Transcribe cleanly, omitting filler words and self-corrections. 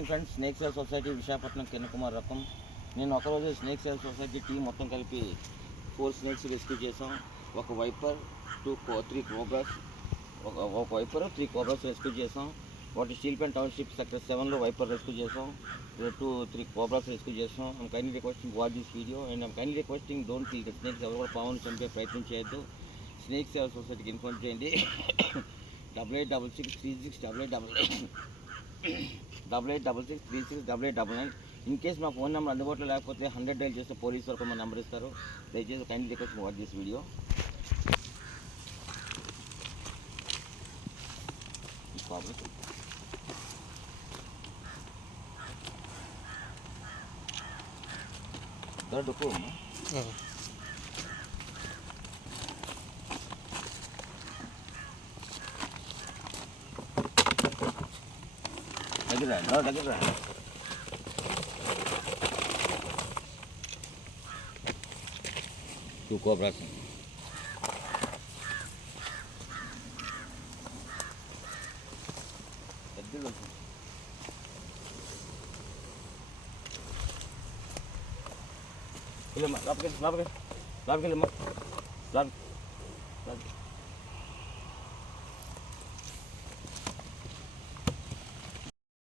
Morning friends. Snake sale society Visakhapatnam Kiran Kumar రకం. నేను ఒకరోజు స్నేక్ సేల్ సొసైటీ టీం మొత్తం కలిపి 4 స్నేక్స్ రెస్క్యూ చేసాం. ఒక వైపర్, 3 కోబ్రాస్, ఒక వైపర్ 3 కోబ్రాస్ రెస్క్యూ చేసాం. ఒకటి స్టీల్ పెన్ టౌన్షిప్ సెక్టర్ 7లో వైపర్ రెస్క్యూ చేసాం. 2-3 కోబ్రాస్ రెస్క్యూ చేసాం. I'm kindly requesting watch this video and I'm kindly requesting don't kill the snakes. ఎవరు కూడా పావును చంపే ప్రయత్నం చేయొద్దు. స్నేక్ సేల్ సొసైటీకి ఇన్ఫార్మ్ చేయండి. 8866368899. ఇన్ కేస్ మా ఫోన్ నెంబర్ అందుబాటులో లేకపోతే 100 డైల్ చేస్తే పోలీసు వరకు మా నెంబర్ ఇస్తారు. దయచేసి kindly request watch this video. డొక్కు దగ్గర 2 కోబ్రాస్. లోపలికి